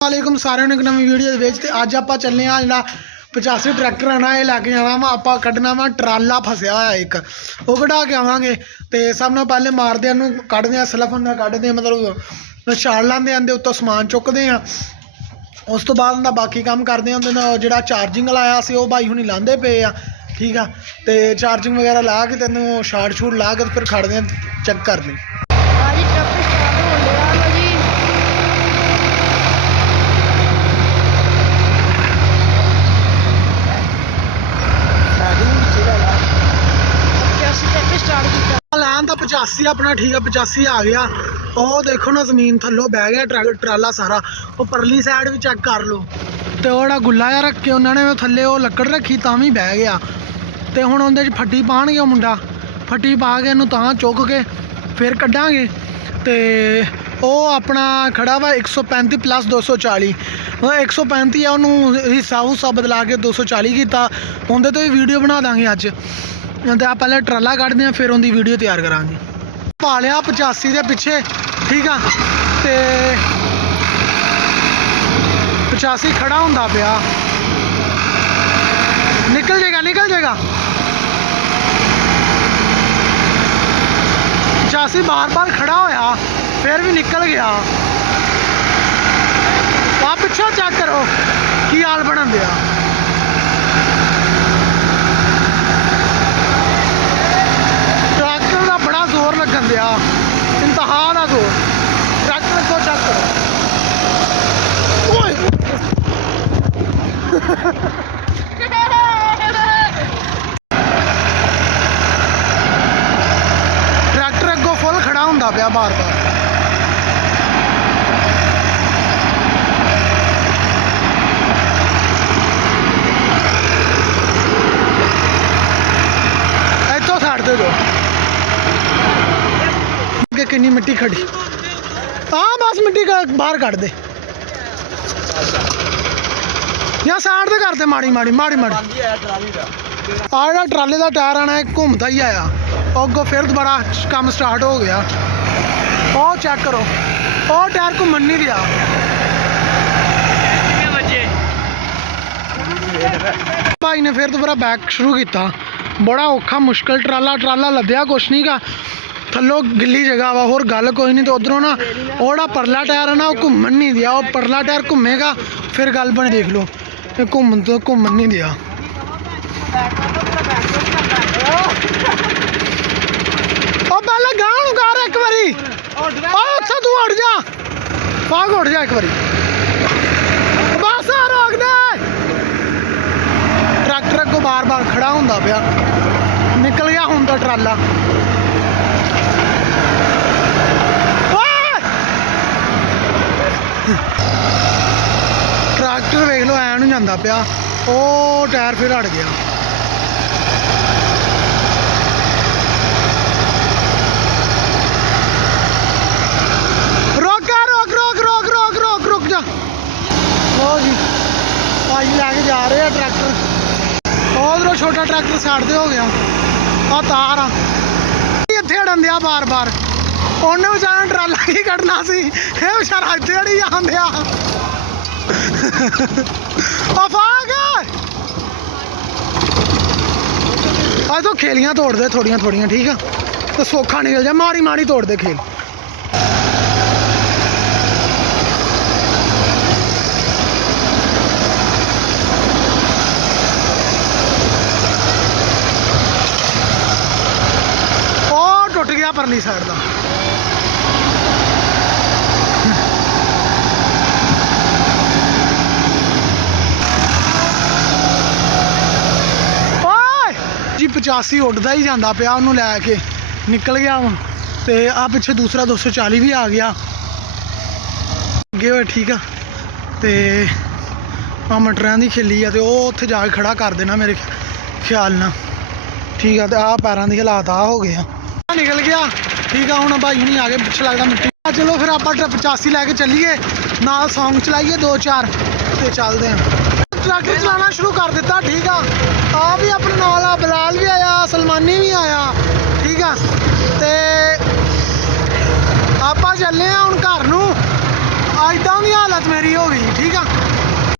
वालेकुम सारे ने नवी वीडियो ते अज आप चलने जो 85 ट्रैक्टर है ना ये लैके जाना वा आप कढ़ना वा ट्राला फसया हुआ एक वो कढ़ा के आवांगे तो सब ने पहले मारदे कढ़दे सलफ होंगे कढ़दे मतलब छाल लाते आते उत्तों समान चुकते हैं उस तो बाद उनका बाकी काम करते हैं जो चार्जिंग लाया से वो भाई हुणी लाते पे आ ठीक है तो चार्जिंग वगैरह ला के तेन शार्ट शूट ला के फिर खड़ते चेक करने लैन तो 85 अपना ठीक है 85 आ गया वो देखो ना जमीन थलो बह गया ट्राला सारा वो परली साइड भी चेक कर लो तो वह गुला जहा रख के उन्होंने थले वो लकड़ रखी तो भी बह गया तो हुण उहदे फट्टी पाणगे मुंडा फट्टी पा के इनू तां चुक के फिर कड्डांगे तो वो अपना खड़ा वा 135 प्लस 240 मतलब 135 है उन्होंने हिस्सा हुस्सा बदला के 240 किया उनके तो भी वीडियो बना देंगे अज तो आप पहले ट्राला कढ़ते हैं फिर उनकी वीडियो तैयार करांगे पा लिया 85 के पिछे ठीक है तो 85 खड़ा होंदा पिया निकल जाएगा 85 बार बार खड़ा होया फिर भी निकल गया आप पिछा चेक करो की हाल बनन दिया ट्रैक्टर का बड़ा जोर लगन दिया इंतहा का जोर ट्रैक्टर को चेक करो ट्रैक्टर अगों फुल खड़ा होंदा पिया बार बार इतों साइड दे दो कितनी मिट्टी खड़ी हाँ बस मिट्टी बाहर कट दे या साइड से करते माड़ी आ जो ट्राले का टायर आना घूमता ही आया अगों फिर दोबारा काम स्टार्ट हो गया और चेक करो और टायर घूमन नहीं दिया भाई ने फिर दोबारा बैक शुरू किया बड़ा औखा मुश्किल ट्राला लद्या कुछ नहीं का थल्लों गिली जगह वा होर गल कोई नहीं तो उधरों ना वो परला टायर है ना वो घूमन नहीं दिया वो परला टायर घूमेगा फिर गल बन देख लो घूमन नहीं दिया पहले गांव कर एक बारी तू उड़ जा पाग उड़ जा एक बारी बस रोक दे ट्रैक्टर अगों बार बार खड़ा होंदा पिया निकल गया हुण तो ट्राला ट्रैक्टर वेख लो ऐ नहीं जाता पिया वो टायर फिर हट गया रुक जा लो जी भाई लैके जा रहे हैं ट्रैक्टर उधरों छोटा ट्रैक्टर साइड हो गया आ तार इत्थे अड़न दिया बार बार उन्हें बेचारा ट्राला ही कटना सी ये बेचारा इत्थे अड़ी जान दिया आज तो खेलियां तोड़ दे थोड़ियां ठीक है तो सौखा निकल जाए माड़ी तोड़ दे खेल टुट गया परली साइड का जी 85 उड़ता ही जाता पिया उन्होंने लैके निकल गया हूँ तो आ पिछे दूसरा 240 भी आ गया अगे हुए ठीक है तो आ मटरिया की खेली है तो वो उत्थे जाके खड़ा कर देना मेरे ख्याल ना ठीक है तो आ पैरों की हालात आ हो गया निकल गया ठीक है हूँ भाई नहीं आ गए पिछले लगता मिट्टी चलो फिर आप 85 लैके चलीए नाल सॉन्ग चलाइए 2-4 तो चलते हैं ट्रैक्टर चलाना शुरू कर दिता ठीक है आ भी अपने नाल बिलाल भी आया सलमानी भी आया ठीक है तो आप चलने हूँ घर नूं ਇਦਾਂ ਦੀ ਹਾਲਤ ਮੇਰੀ ਹੋ ਗਈ ਠੀਕ